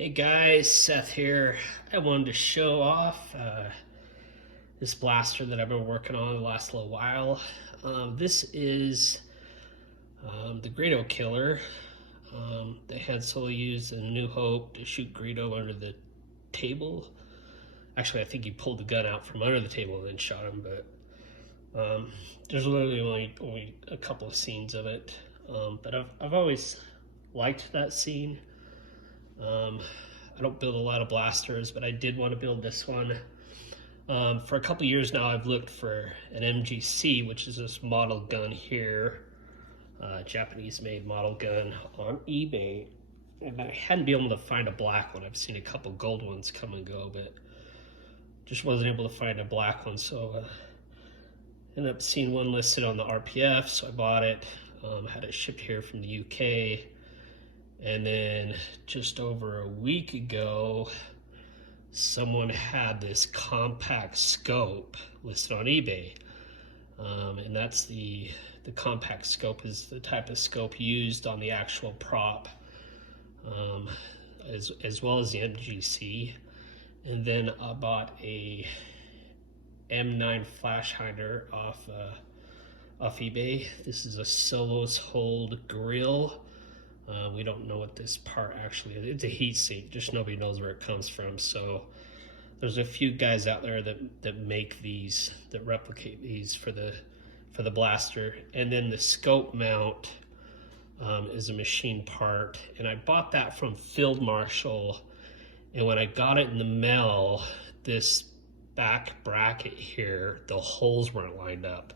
Hey guys, Seth here. I wanted to show off this blaster that I've been working on the last little while. This is the Greedo Killer. They had Solo used in New Hope to shoot Greedo under the table. Actually, I think he pulled the gun out from under the table and then shot him, but there's literally only a couple of scenes of it. But I've always liked that scene. I don't build a lot of blasters, but I did want to build this one. For a couple years now, I've looked for an MGC, which is this model gun here, Japanese-made model gun on eBay, and I hadn't been able to find a black one. I've seen a couple gold ones come and go, but just wasn't able to find a black one, so ended up seeing one listed on the RPF, so I bought it. Had it shipped here from the UK. And then just over a week ago, someone had this compact scope listed on eBay. And that's the compact scope is the type of scope used on the actual prop, as well as the MGC. And then I bought a M9 flash hider off eBay. This is a Solos Hold grill. We don't know what this part actually is. It's a heat sink, just nobody knows where it comes from. So there's a few guys out there that make these, that replicate these for the blaster. And then the scope mount is a machine part, and I bought that from Field Marshal. And when I got it in the mail, this back bracket here, the holes weren't lined up.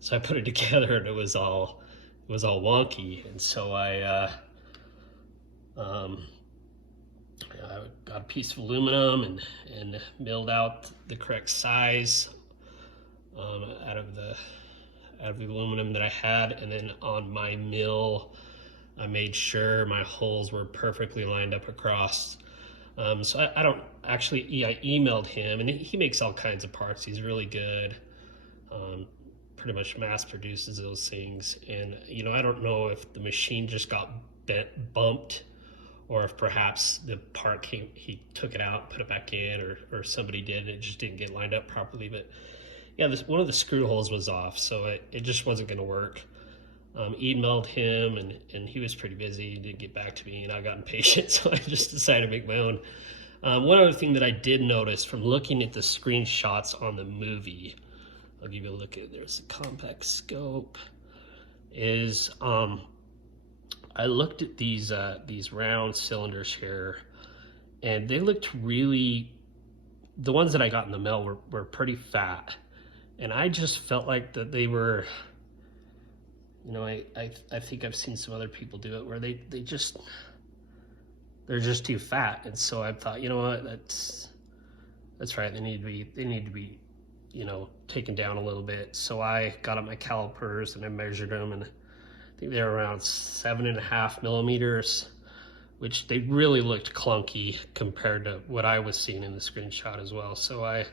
So I put it together and it was all wonky, and so I got a piece of aluminum and milled out the correct size out of the aluminum that I had, and then on my mill I made sure my holes were perfectly lined up across. So I don't actually, I emailed him, and he makes all kinds of parts. He's really good. Pretty much mass produces those things, and I don't know if the machine just got bumped, or if perhaps the part he took it out, put it back in, or somebody did, and it just didn't get lined up properly. But yeah, one of the screw holes was off, so it just wasn't going to work. Emailed him, and he was pretty busy. He didn't get back to me, and I got impatient, so I just decided to make my own. One other thing that I did notice from looking at the screenshots on the movie, I'll give you a look at, there's a compact scope, is I looked at these round cylinders here, and they looked really, the ones that I got in the mail were pretty fat, and I just felt like that they were, I think I've seen some other people do it where they're just too fat, and so I thought, you know what, that's right, they need to be taken down a little bit. So I got up my calipers and I measured them, and I think they were around 7.5 millimeters, which they really looked clunky compared to what I was seeing in the screenshot as well. So I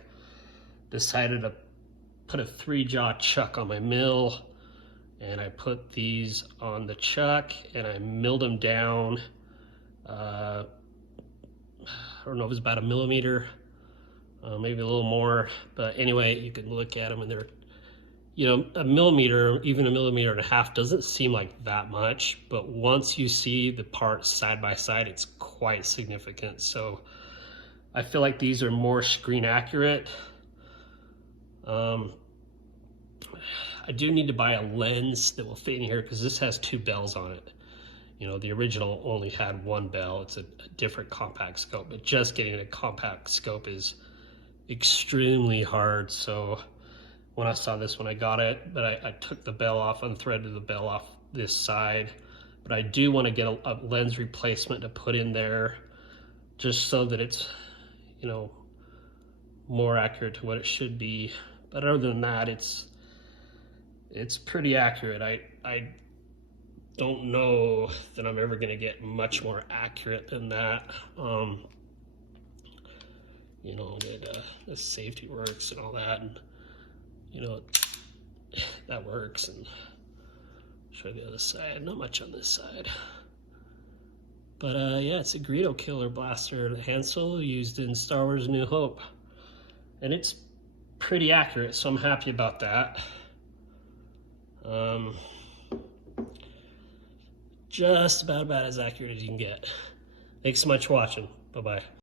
decided to put a 3-jaw chuck on my mill, and I put these on the chuck and I milled them down. I don't know if it was about a millimeter, maybe a little more, but anyway, you can look at them, and they're, a millimeter, even a millimeter and a half doesn't seem like that much, but once you see the parts side by side, it's quite significant. So I feel like these are more screen accurate. I do need to buy a lens that will fit in here, because this has 2 bells on it. The original only had 1 bell. It's a different compact scope, but just getting a compact scope is extremely hard. So when I saw this one, I got it, but I took the bell off, unthreaded the bell off this side. But I do want to get a lens replacement to put in there, just so that it's, more accurate to what it should be. But other than that, it's pretty accurate. I don't know that I'm ever going to get much more accurate than that. That the safety works and all that, and that works. And show the other side. Not much on this side. But yeah, it's a Greedo Killer blaster that Han Solo used in Star Wars A New Hope. And it's pretty accurate, so I'm happy about that. Just about as accurate as you can get. Thanks so much for watching. Bye-bye.